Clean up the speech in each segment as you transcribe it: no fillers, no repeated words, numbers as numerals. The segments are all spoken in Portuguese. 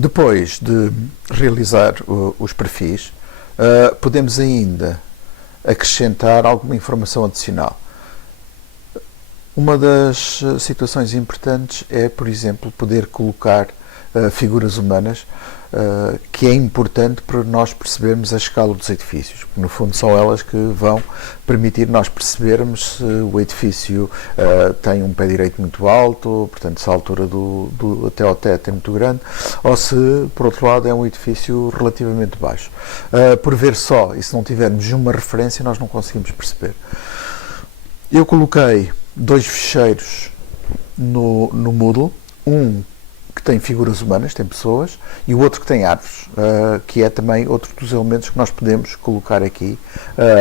Depois de realizar os perfis, podemos ainda acrescentar alguma informação adicional. Uma das situações importantes é, por exemplo, poder colocar figuras humanas, que é importante para nós percebermos a escala dos edifícios, porque no fundo são elas que vão permitir nós percebermos se o edifício tem um pé direito muito alto, portanto se a altura até ao teto é muito grande, ou se por outro lado é um edifício relativamente baixo. Por ver só, e se não tivermos uma referência, nós não conseguimos perceber. Eu coloquei dois ficheiros no Moodle, um que tem figuras humanas, tem pessoas, e o outro que tem árvores, que é também outro dos elementos que nós podemos colocar aqui,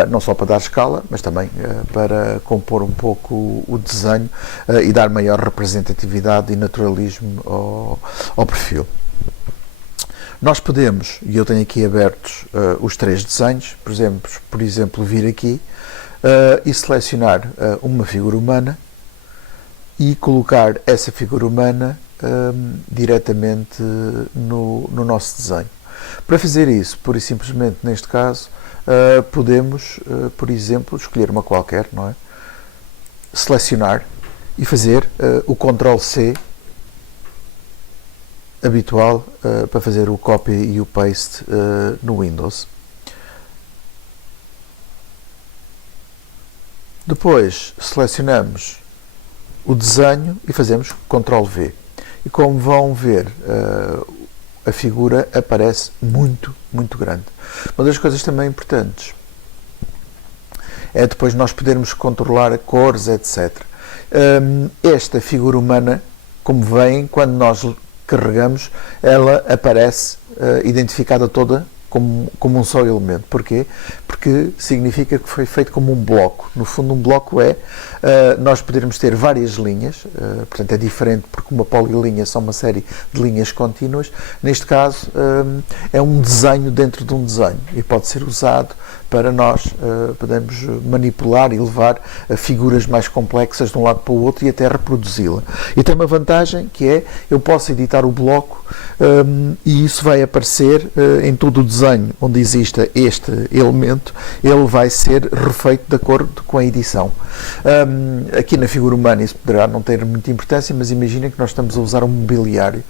não só para dar escala, mas também para compor um pouco o desenho e dar maior representatividade e naturalismo ao perfil. Nós podemos, e eu tenho aqui abertos os três desenhos, por exemplo, vir aqui e selecionar uma figura humana e colocar essa figura humana diretamente no nosso desenho. Para fazer isso, pura e simplesmente neste caso, podemos, por exemplo, escolher uma qualquer, não é? Selecionar e fazer o Ctrl+C habitual para fazer o copy e o paste no Windows. Depois selecionamos o desenho e fazemos Ctrl+V. E como vão ver, a figura aparece muito, muito grande. Uma das coisas também importantes é depois nós podermos controlar cores, etc. Esta figura humana, como veem, quando nós carregamos, ela aparece identificada toda como um só elemento. Porquê? Porque significa que foi feito como um bloco. No fundo, um bloco é nós podermos ter várias linhas, portanto é diferente porque uma polilinha são uma série de linhas contínuas. Neste caso, é um desenho dentro de um desenho e pode ser usado para nós podermos manipular e levar figuras mais complexas de um lado para o outro e até reproduzi-la. E tem uma vantagem que é, eu posso editar o bloco e isso vai aparecer em todo o desenho onde exista este elemento, ele vai ser refeito de acordo com a edição. Aqui na figura humana isso poderá não ter muita importância, mas imaginem que nós estamos a usar um mobiliário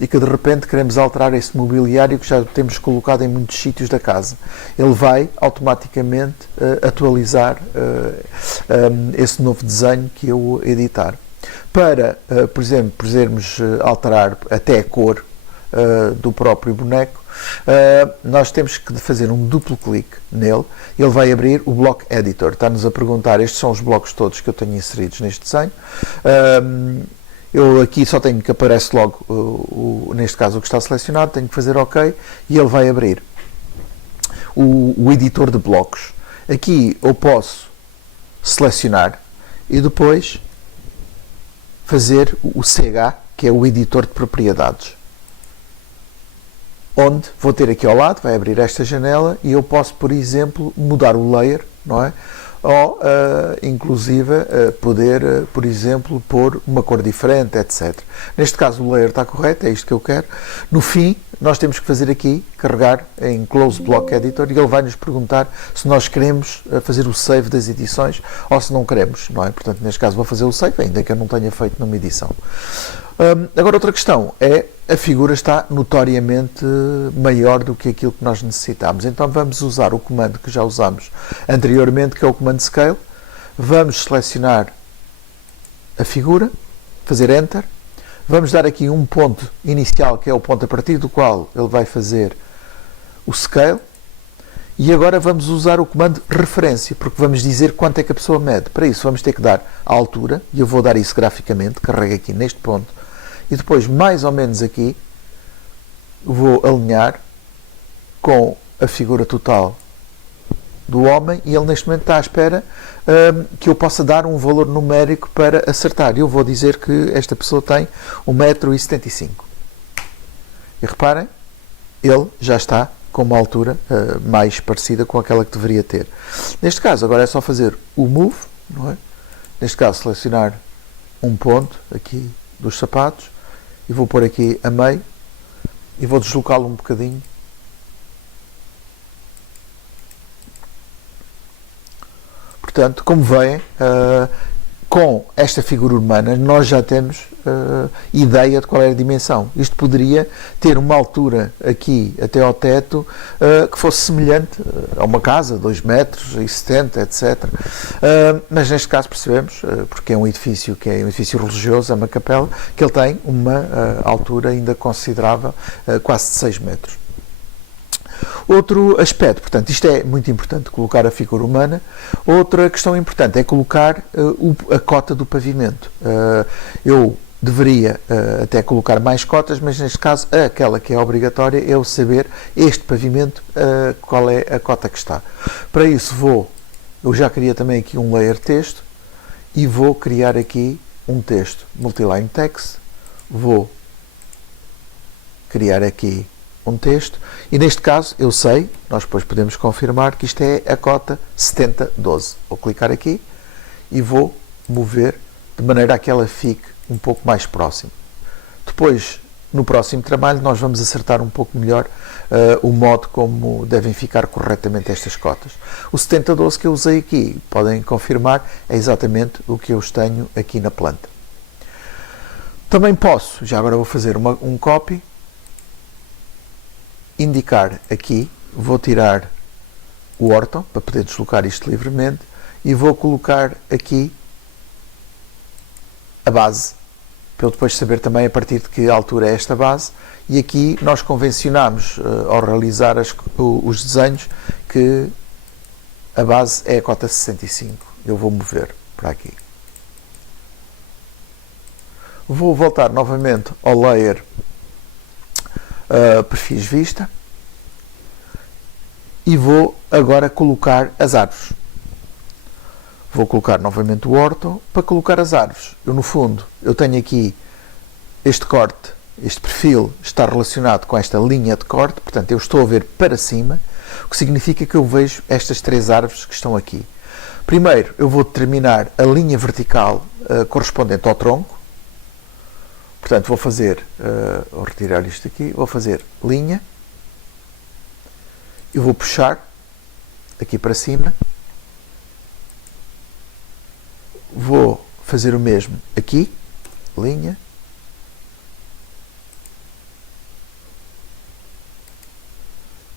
e que de repente queremos alterar esse mobiliário que já temos colocado em muitos sítios da casa. Ele vai automaticamente atualizar esse novo desenho que eu editar. Para, por exemplo, podermos alterar até a cor do próprio boneco, nós temos que fazer um duplo clique nele, ele vai abrir o Block Editor. Está-nos a perguntar, estes são os blocos todos que eu tenho inseridos neste desenho. Eu aqui só tenho que aparece logo, neste caso, o que está selecionado, tenho que fazer OK e ele vai abrir o editor de blocos. Aqui eu posso selecionar e depois fazer o CH, que é o editor de propriedades, onde vou ter aqui ao lado, vai abrir esta janela e eu posso, por exemplo, mudar o layer, não é? Ou, inclusive, poder, por exemplo, pôr uma cor diferente, etc. Neste caso o layer está correto, é isto que eu quero. No fim, nós temos que fazer aqui, carregar em Close Block Editor e ele vai nos perguntar se nós queremos fazer o save das edições ou se não queremos, não é? Portanto, neste caso vou fazer o save, ainda que eu não tenha feito numa edição. Agora outra questão é, a figura está notoriamente maior do que aquilo que nós necessitamos, então vamos usar o comando que já usámos anteriormente, que é o comando Scale. Vamos selecionar a figura, fazer Enter, vamos dar aqui um ponto inicial, que é o ponto a partir do qual ele vai fazer o Scale, e agora vamos usar o comando referência, porque vamos dizer quanto é que a pessoa mede. Para isso vamos ter que dar a altura, e eu vou dar isso graficamente, carrego aqui neste ponto, e depois mais ou menos aqui vou alinhar com a figura total do homem, e ele neste momento está à espera que eu possa dar um valor numérico para acertar. Eu vou dizer que esta pessoa tem 1,75 m. E reparem, ele já está com uma altura mais parecida com aquela que deveria ter. Neste caso, agora é só fazer o Move, não é? Neste caso, selecionar um ponto aqui dos sapatos e vou pôr aqui a meio e vou deslocá-lo um bocadinho. Portanto, como veem, com esta figura humana nós já temos ideia de qual é a dimensão. Isto poderia ter uma altura aqui até ao teto que fosse semelhante a uma casa, 2,70 m, etc. Mas neste caso percebemos, porque é um edifício que é um edifício religioso, é uma capela, que ele tem uma altura ainda considerável, quase de 6 metros. Outro aspecto, portanto, isto é muito importante, colocar a figura humana. Outra questão importante é colocar a cota do pavimento. Eu deveria até colocar mais cotas, mas neste caso aquela que é obrigatória é eu saber este pavimento, qual é a cota que está. Para isso eu já queria também aqui um layer texto e vou criar aqui um texto multiline text, vou criar aqui um texto, e neste caso eu sei, nós depois podemos confirmar que isto é a cota 7012. Vou clicar aqui e vou mover de maneira a que ela fique um pouco mais próxima. Depois, no próximo trabalho, nós vamos acertar um pouco melhor o modo como devem ficar corretamente estas cotas. O 7012 que eu usei aqui, podem confirmar, é exatamente o que eu tenho aqui na planta. Também posso, já agora vou fazer um copy, indicar aqui, vou tirar o ortho para poder deslocar isto livremente e vou colocar aqui a base, para eu depois saber também a partir de que altura é esta base, e aqui nós convencionamos ao realizar os desenhos que a base é a cota 65. Eu vou mover para aqui. Vou voltar novamente ao layer perfis vista e vou agora colocar as árvores. Vou colocar novamente o ortho para colocar as árvores. Eu no fundo, eu tenho aqui este corte, este perfil está relacionado com esta linha de corte, portanto eu estou a ver para cima, o que significa que eu vejo estas 3 árvores que estão aqui. Primeiro eu vou determinar a linha vertical correspondente ao tronco. Portanto, vou fazer, vou retirar isto aqui, vou fazer linha, e vou puxar aqui para cima, vou fazer o mesmo aqui, linha,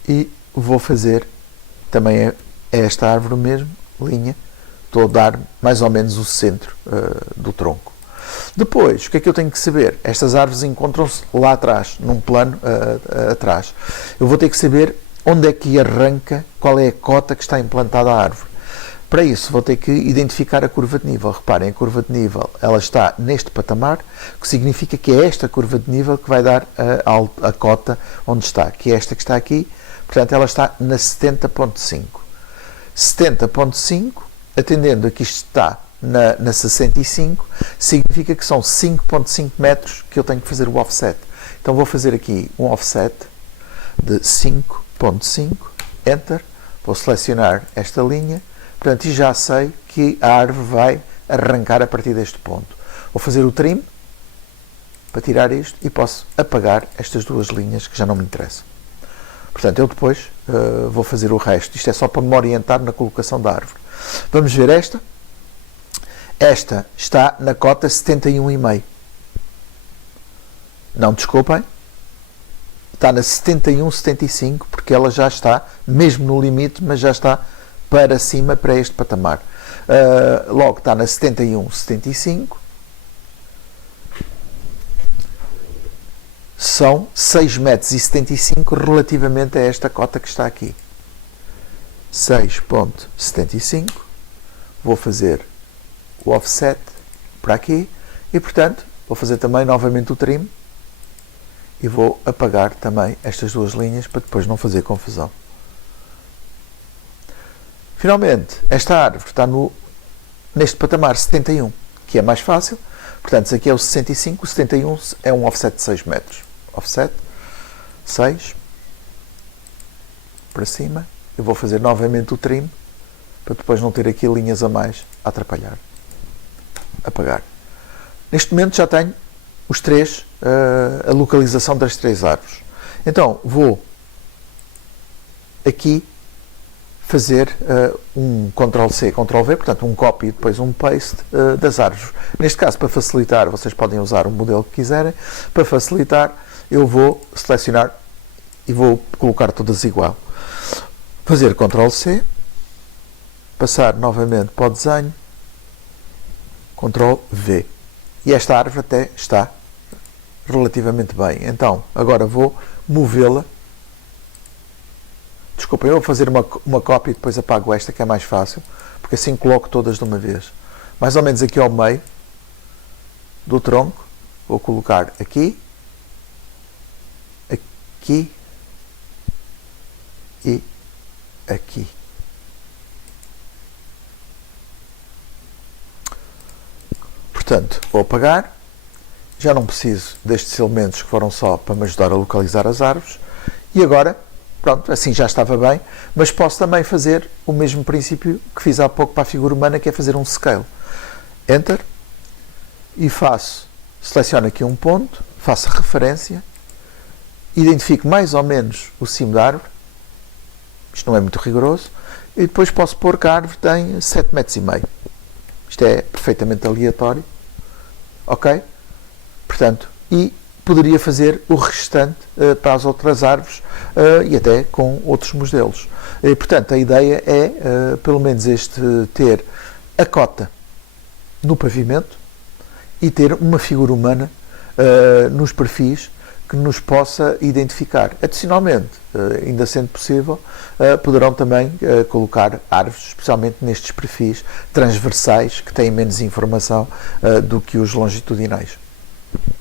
e vou fazer também esta árvore mesmo, linha, estou a dar mais ou menos o centro do tronco. Depois, o que é que eu tenho que saber? Estas árvores encontram-se lá atrás, num plano atrás. Eu vou ter que saber onde é que arranca, qual é a cota que está implantada a árvore. Para isso, vou ter que identificar a curva de nível. Reparem, a curva de nível ela está neste patamar, o que significa que é esta curva de nível que vai dar a cota onde está, que é esta que está aqui. Portanto, ela está na 70.5. 70.5, atendendo a que isto está na 65, significa que são 5.5 metros que eu tenho que fazer o offset. Então vou fazer aqui um offset de 5.5, Enter, vou selecionar esta linha, portanto, e já sei que a árvore vai arrancar a partir deste ponto. Vou fazer o trim para tirar isto e posso apagar estas 2 linhas que já não me interessam. Portanto, eu depois vou fazer o resto. Isto é só para me orientar na colocação da árvore. Vamos ver esta. Esta está na cota 71,5. Não, desculpem. Está na 71,75, porque ela já está, mesmo no limite, mas já está para cima, para este patamar. Logo, está na 71,75. São 6,75 metros relativamente a esta cota que está aqui. 6,75. Vou fazer o offset para aqui e, portanto, vou fazer também novamente o trim e vou apagar também estas 2 linhas para depois não fazer confusão. Finalmente, esta árvore está neste patamar 71, que é mais fácil. Portanto, se aqui é o 65, o 71 é um offset de 6 metros. Offset, 6, para cima. Eu vou fazer novamente o trim, para depois não ter aqui linhas a mais a atrapalhar. Apagar. Neste momento já tenho os 3, a localização das 3 árvores. Então vou aqui fazer um Ctrl+C, Ctrl+V, portanto um copy e depois um paste das árvores. Neste caso, para facilitar, vocês podem usar o modelo que quiserem. Para facilitar, eu vou selecionar e vou colocar todas igual. Fazer Ctrl+C, passar novamente para o desenho, Ctrl+V. E esta árvore até está relativamente bem. Então, agora vou movê-la. Desculpem, eu vou fazer uma cópia e depois apago esta, que é mais fácil, porque assim coloco todas de uma vez. Mais ou menos aqui ao meio do tronco, vou colocar aqui, aqui e aqui. Portanto, vou apagar. Já não preciso destes elementos que foram só para me ajudar a localizar as árvores. E agora, pronto, assim já estava bem, mas posso também fazer o mesmo princípio que fiz há pouco para a figura humana, que é fazer um scale. Enter. E seleciono aqui um ponto, faço a referência, identifico mais ou menos o cimo da árvore. Isto não é muito rigoroso. E depois posso pôr que a árvore tem 7,5 metros. Isto é perfeitamente aleatório. Ok? Portanto, e poderia fazer o restante para as outras árvores e até com outros modelos. Portanto, a ideia é, pelo menos ter a cota no pavimento e ter uma figura humana nos perfis que nos possa identificar. Adicionalmente, ainda sendo possível, poderão também colocar árvores, especialmente nestes perfis transversais, que têm menos informação do que os longitudinais.